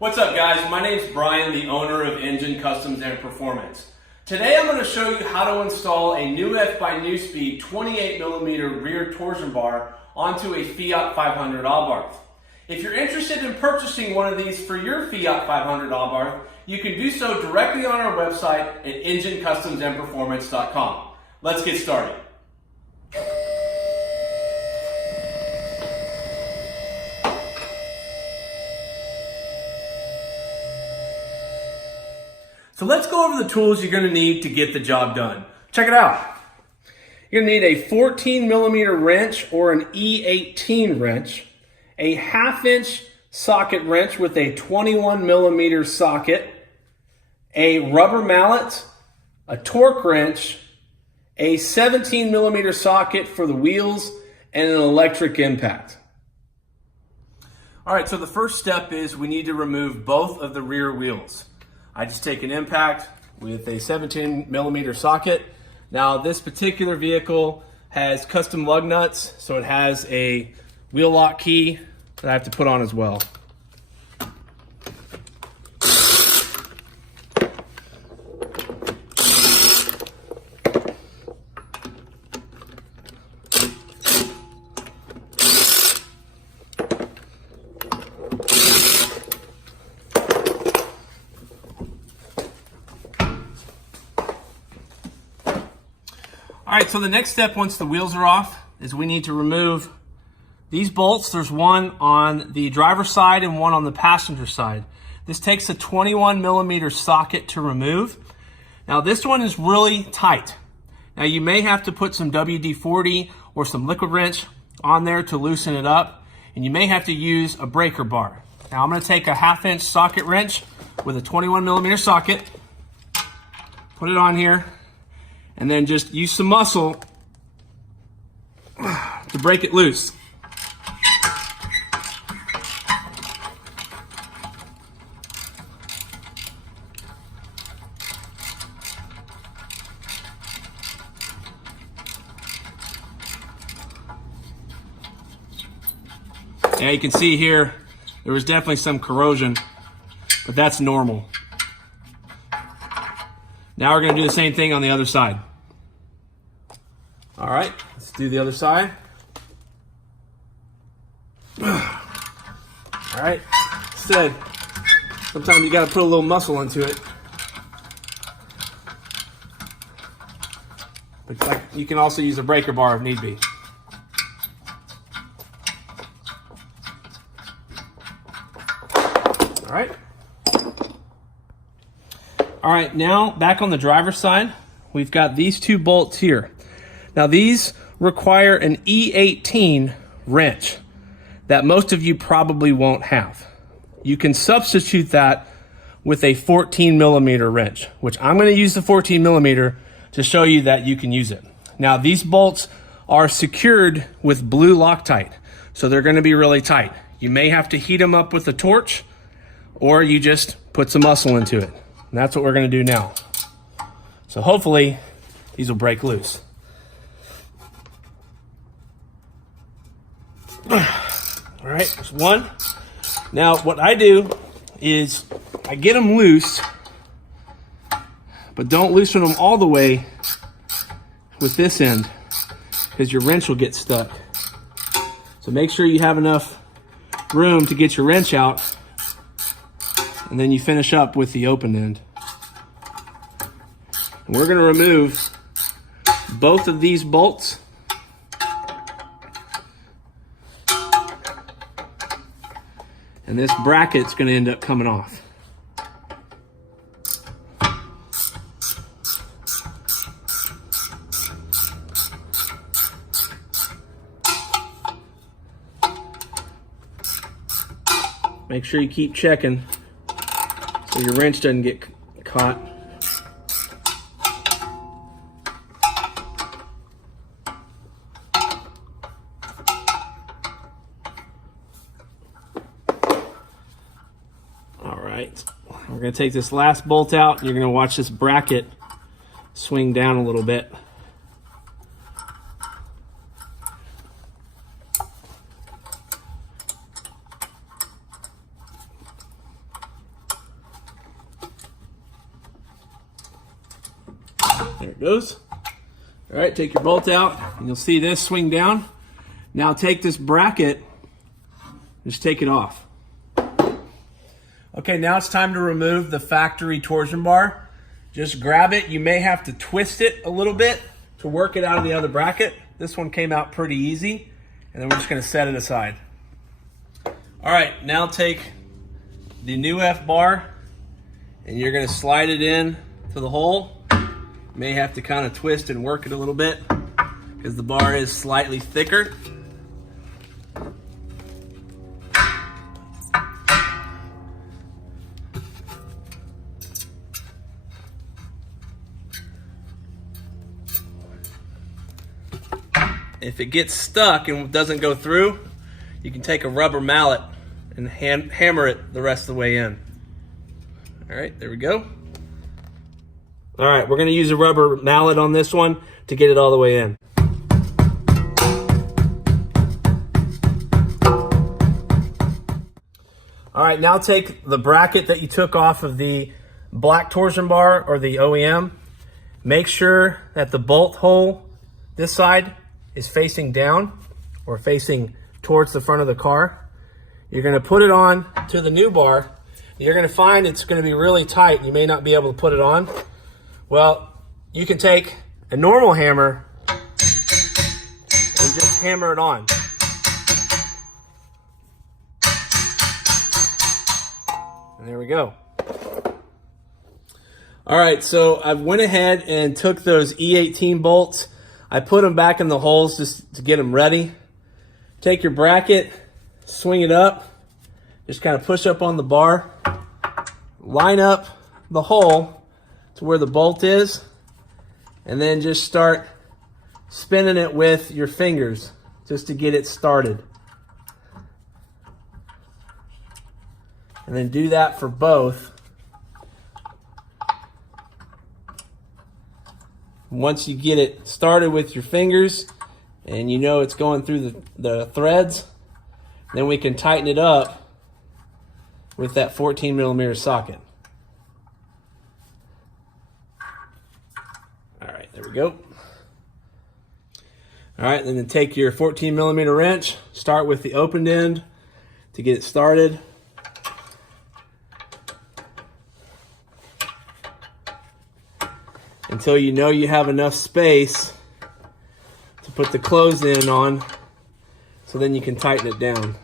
What's up guys, my name is Brian, the owner of Engine Customs and Performance. Today I'm going to show you how to install a Neu-f by Neuspeed 28mm rear torsion bar onto a Fiat 500 Abarth. If you're interested in purchasing one of these for your Fiat 500 Abarth, you can do so directly on our website at ngencustomsandperformance.com. Let's get started. So let's go over the tools you're going to need to get the job done. Check it out. You're going to need a 14mm wrench or an E18 wrench, a 1/2" socket wrench with a 21mm socket, a rubber mallet, a torque wrench, a 17mm socket for the wheels, and an electric impact. All right, so the first step is we need to remove both of the rear wheels. I just take an impact with a 17mm socket. Now this particular vehicle has custom lug nuts, so it has a wheel lock key that I have to put on as well. All right, so the next step once the wheels are off is we need to remove these bolts. There's one on the driver's side and one on the passenger side. This takes a 21mm socket to remove. Now this one is really tight. Now you may have to put some WD-40 or some liquid wrench on there to loosen it up, and you may have to use a breaker bar. Now I'm gonna take a 1/2" socket wrench with a 21mm socket, put it on here, and then just use some muscle to break it loose. Yeah, you can see here, there was definitely some corrosion, but that's normal. Now we're gonna do the same thing on the other side. All right, let's do the other side. All right, said, sometimes you gotta put a little muscle into it. But like, you can also use a breaker bar if need be. All right. All right, now back on the driver's side, we've got these two bolts here. Now these require an E18 wrench that most of you probably won't have. You can substitute that with a 14mm wrench, which I'm gonna use the 14mm to show you that you can use it. Now these bolts are secured with blue Loctite, so they're gonna be really tight. You may have to heat them up with a torch, or you just put some muscle into it. And that's what we're gonna do now. So hopefully these will break loose. All right, there's one. Now what I do is I get them loose, but don't loosen them all the way with this end because your wrench will get stuck. So make sure you have enough room to get your wrench out, and then you finish up with the open end. And we're gonna remove both of these bolts. And this bracket's gonna end up coming off. Make sure you keep checking so your wrench doesn't get caught. All right, we're gonna take this last bolt out and you're gonna watch this bracket swing down a little bit. There it goes. All right, take your bolt out, and you'll see this swing down. Now take this bracket, just take it off. Okay, now it's time to remove the factory torsion bar. Just grab it. You may have to twist it a little bit to work it out of the other bracket. This one came out pretty easy, and then we're just going to set it aside. All right, now take the Neu-f bar, and you're going to slide it in to the hole. You may have to kind of twist and work it a little bit because the bar is slightly thicker. If it gets stuck and doesn't go through, you can take a rubber mallet and hammer it the rest of the way in. All right, there we go. All right, we're gonna use a rubber mallet on this one to get it all the way in. All right, now take the bracket that you took off of the black torsion bar or the OEM. Make sure that the bolt hole, this side, is facing down or facing towards the front of the car. You're going to put it on to the new bar. You're going to find it's going to be really tight. You may not be able to put it on. Well, you can take a normal hammer and just hammer it on. And there we go. All right, so I went ahead and took those E18 bolts. I put them back in the holes just to get them ready. Take your bracket, swing it up, just kind of push up on the bar, line up the hole to where the bolt is, and then just start spinning it with your fingers just to get it started. And then do that for both. Once you get it started with your fingers and you know it's going through the threads, then we can tighten it up with that 14mm socket. All right, there we go. All right, and then take your 14mm wrench, start with the opened end to get it started. Until you know you have enough space to put the closed end on, so then you can tighten it down.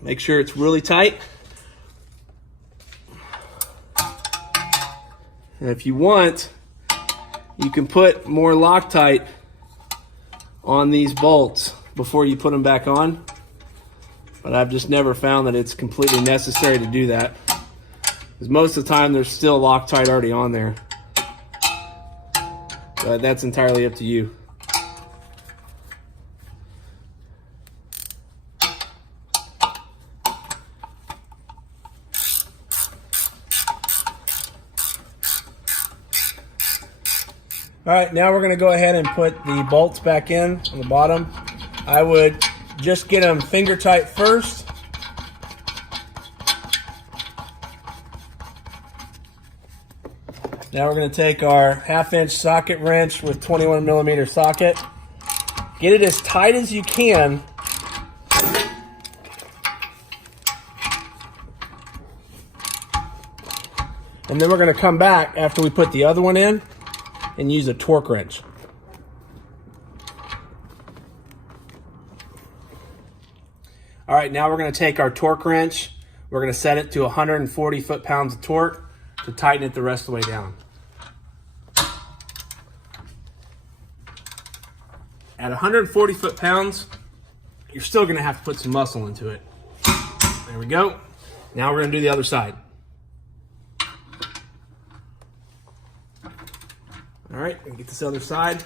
Make sure it's really tight. And if you want, you can put more Loctite on these bolts before you put them back on. But I've just never found that it's completely necessary to do that, because most of the time there's still Loctite already on there. But that's entirely up to you. All right, now we're going to go ahead and put the bolts back in on the bottom. I would just get them finger tight first. Now we're going to take our 1/2-inch socket wrench with 21mm socket. Get it as tight as you can. And then we're going to come back after we put the other one in and use a torque wrench. All right, now we're going to take our torque wrench. We're going to set it to 140 foot-pounds of torque to tighten it the rest of the way down. At 140 foot-pounds, you're still going to have to put some muscle into it. There we go. Now we're going to do the other side. All right, we're gonna get this other side.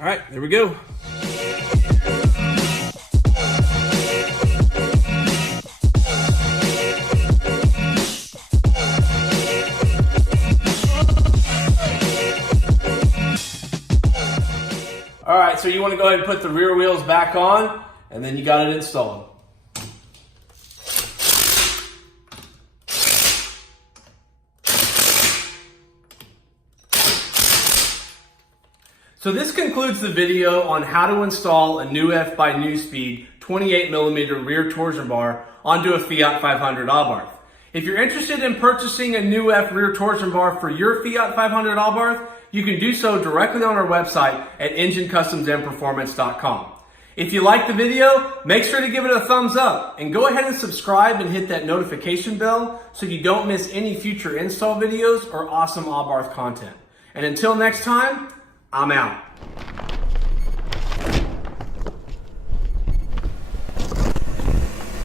All right, there we go. All right, so you want to go ahead and put the rear wheels back on, and then you got it installed. So this concludes the video on how to install a Neu-f by Neuspeed 28mm rear torsion bar onto a Fiat 500 Abarth. If you're interested in purchasing a Neu-f rear torsion bar for your Fiat 500 Abarth, you can do so directly on our website at ngencustoms.com. If you like the video, make sure to give it a thumbs up and go ahead and subscribe and hit that notification bell so you don't miss any future install videos or awesome Abarth content. And until next time, I'm out.